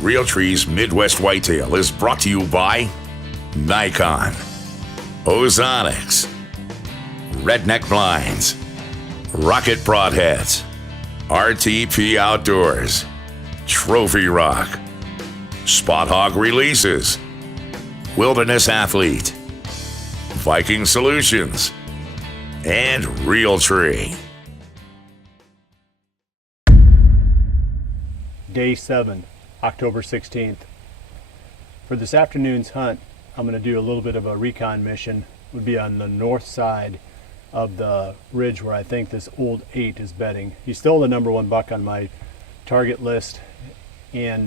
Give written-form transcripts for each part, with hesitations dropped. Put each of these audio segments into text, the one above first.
Realtree's Midwest Whitetail is brought to you by Nikon, Ozonics, Redneck Blinds, Rocket Broadheads, RTP Outdoors, Trophy Rock, Spot Hog Releases, Wilderness Athlete, Viking Solutions, and Realtree. Day 7, October 16th. For this afternoon's hunt, I'm going to do a little bit of a recon mission. It would be on the north side of the ridge where I think this old 8 is bedding. He's still the #1 buck on my target list, and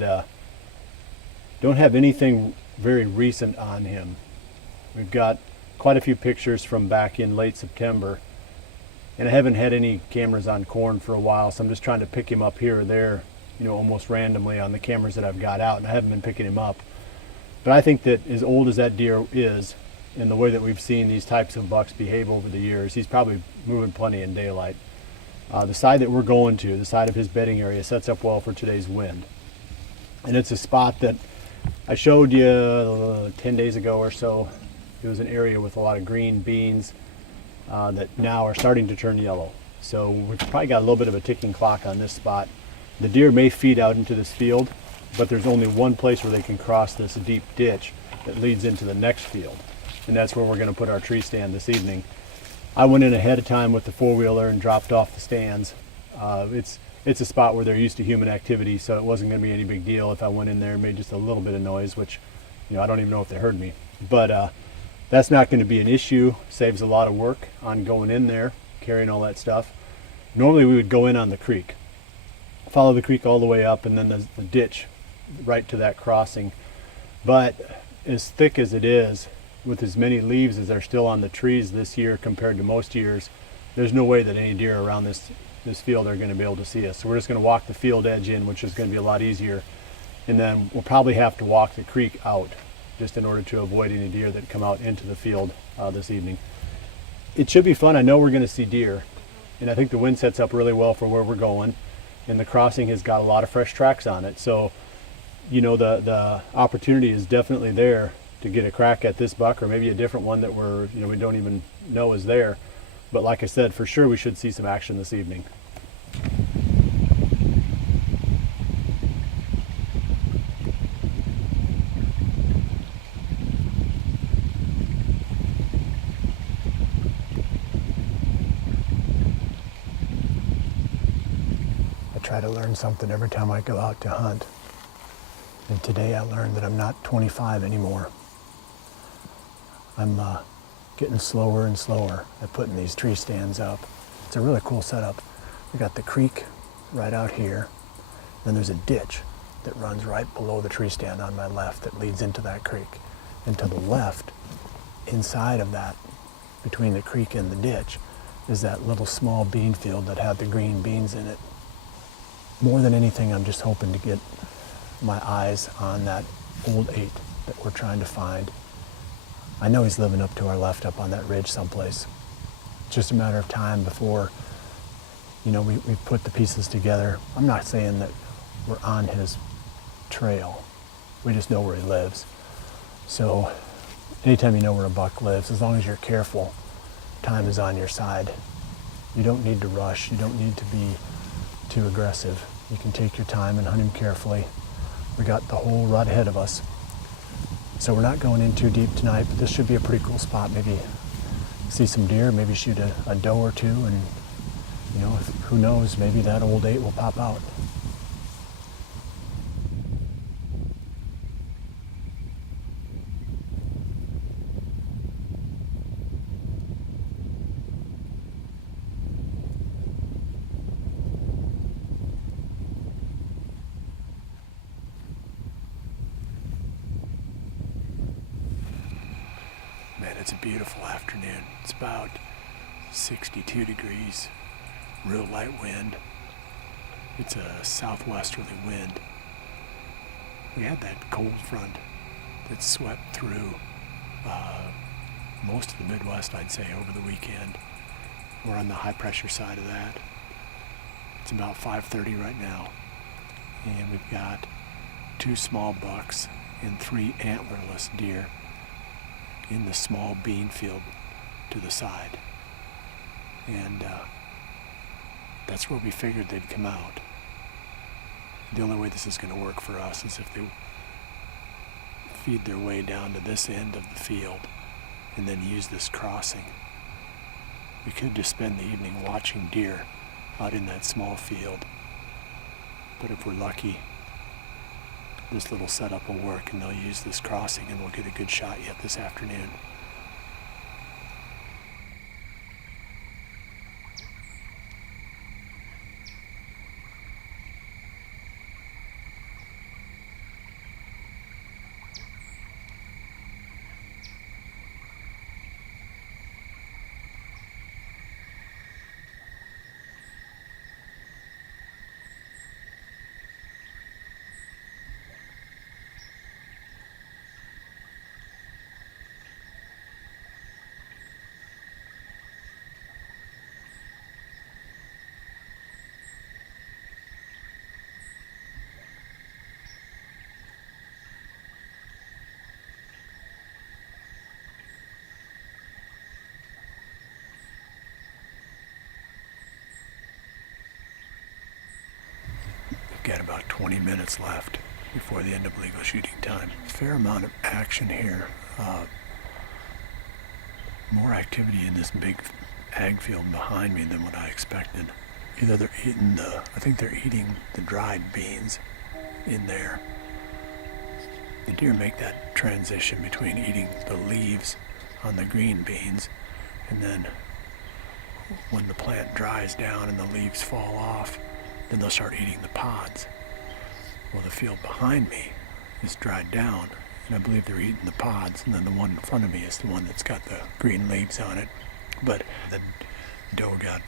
don't have anything very recent on him. We've got quite a few pictures from back in late September, and I haven't had any cameras on corn for a while, so I'm just trying to pick him up here or there, you know, almost randomly on the cameras that I've got out, and I haven't been picking him up. But I think that as old as that deer is, and the way that we've seen these types of bucks behave over the years, he's probably moving plenty in daylight. The side that we're going to, the side of his bedding area, sets up well for today's wind. And it's a spot that I showed you 10 days ago or so. It was an area with a lot of green beans that now are starting to turn yellow. So we've probably got a little bit of a ticking clock on this spot. The deer may feed out into this field, but there's only one place where they can cross this deep ditch that leads into the next field. And that's where we're going to put our tree stand this evening. I went in ahead of time with the four-wheeler and dropped off the stands. It's a spot where they're used to human activity, so it wasn't going to be any big deal if I went in there and made just a little bit of noise, which, you know, I don't even know if they heard me. But that's not going to be an issue. Saves a lot of work on going in there, carrying all that stuff. Normally we would go in on the creek, follow the creek all the way up, and then there's the ditch right to that crossing. But as thick as it is, with as many leaves as are still on the trees this year compared to most years, there's no way that any deer around this field are going to be able to see us. So we're just going to walk the field edge in, which is going to be a lot easier. And then we'll probably have to walk the creek out just in order to avoid any deer that come out into the field this evening. It should be fun. I know we're going to see deer, and I think the wind sets up really well for where we're going. And the crossing has got a lot of fresh tracks on it. So, you know, the opportunity is definitely there to get a crack at this buck, or maybe a different one that we don't even know is there. But like I said, for sure we should see some action this evening. I try to learn something every time I go out to hunt. And today I learned that I'm not 25 anymore. I'm getting slower and slower at putting these tree stands up. It's a really cool setup. We got the creek right out here. Then there's a ditch that runs right below the tree stand on my left that leads into that creek. And to the left, inside of that, between the creek and the ditch, is that little small bean field that had the green beans in it. More than anything, I'm just hoping to get my eyes on that old 8 that we're trying to find. I know he's living up to our left up on that ridge someplace. It's just a matter of time before, you know, we put the pieces together. I'm not saying that we're on his trail. We just know where he lives. So anytime you know where a buck lives, as long as you're careful, time is on your side. You don't need to rush. You don't need to be too aggressive. You can take your time and hunt him carefully. We got the whole rut ahead of us. So we're not going in too deep tonight, but this should be a pretty cool spot. Maybe see some deer, maybe shoot a doe or two, and, you know, who knows, maybe that old 8 will pop out. Man, it's a beautiful afternoon. It's about 62 degrees, real light wind. It's a southwesterly wind. We had that cold front that swept through most of the Midwest, I'd say, over the weekend. We're on the high pressure side of that. It's about 5:30 right now, and we've got 2 small bucks and 3 antlerless deer in the small bean field to the side. And that's where we figured they'd come out. The only way this is going to work for us is if they feed their way down to this end of the field and then use this crossing. We could just spend the evening watching deer out in that small field. But if we're lucky, this little setup will work and they'll use this crossing and we'll get a good shot yet this afternoon. Got about 20 minutes left before the end of legal shooting time. Fair amount of action here. More activity in this big ag field behind me than what I expected. Either they're eating I think they're eating the dried beans in there. The deer make that transition between eating the leaves on the green beans and then when the plant dries down and the leaves fall off, then they'll start eating the pods. Well, the field behind me is dried down, and I believe they're eating the pods, and then the one in front of me is the one that's got the green leaves on it. But the doe got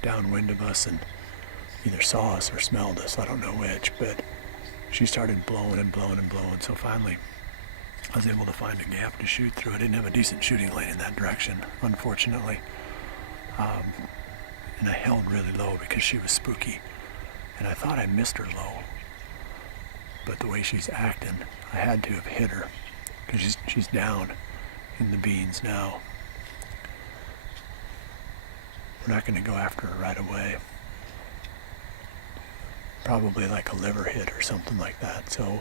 downwind of us and either saw us or smelled us, I don't know which, but she started blowing and blowing and blowing, so finally I was able to find a gap to shoot through. I didn't have a decent shooting lane in that direction, unfortunately. And I held really low because she was spooky. And I thought I missed her low. But the way she's acting, I had to have hit her. Because she's down in the beans now. We're not going to go after her right away. Probably like a liver hit or something like that. So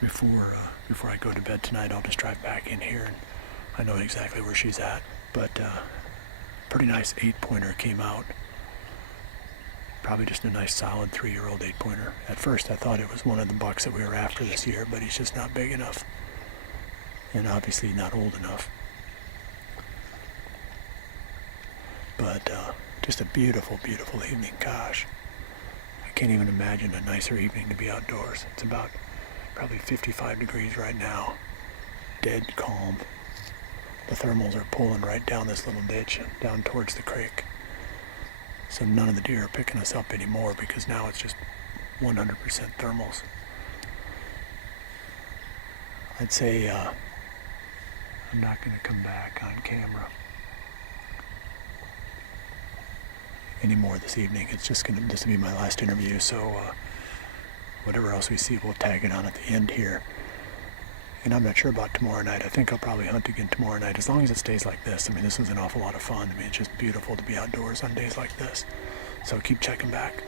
before I go to bed tonight, I'll just drive back in here. And I know exactly where she's at. But pretty nice 8-pointer came out. Probably just a nice solid 3-year-old 8-pointer. At first I thought it was one of the bucks that we were after this year, but he's just not big enough. And obviously not old enough. But just a beautiful, beautiful evening. Gosh, I can't even imagine a nicer evening to be outdoors. It's about probably 55 degrees right now. Dead calm. The thermals are pulling right down this little ditch, down towards the creek. So none of the deer are picking us up anymore because now it's just 100% thermals. I'd say I'm not going to come back on camera anymore this evening. It's just going to this will be my last interview. So whatever else we see, we'll tag it on at the end here. And I'm not sure about tomorrow night. I think I'll probably hunt again tomorrow night, as long as it stays like this. I mean, this is an awful lot of fun. I mean, it's just beautiful to be outdoors on days like this. So keep checking back.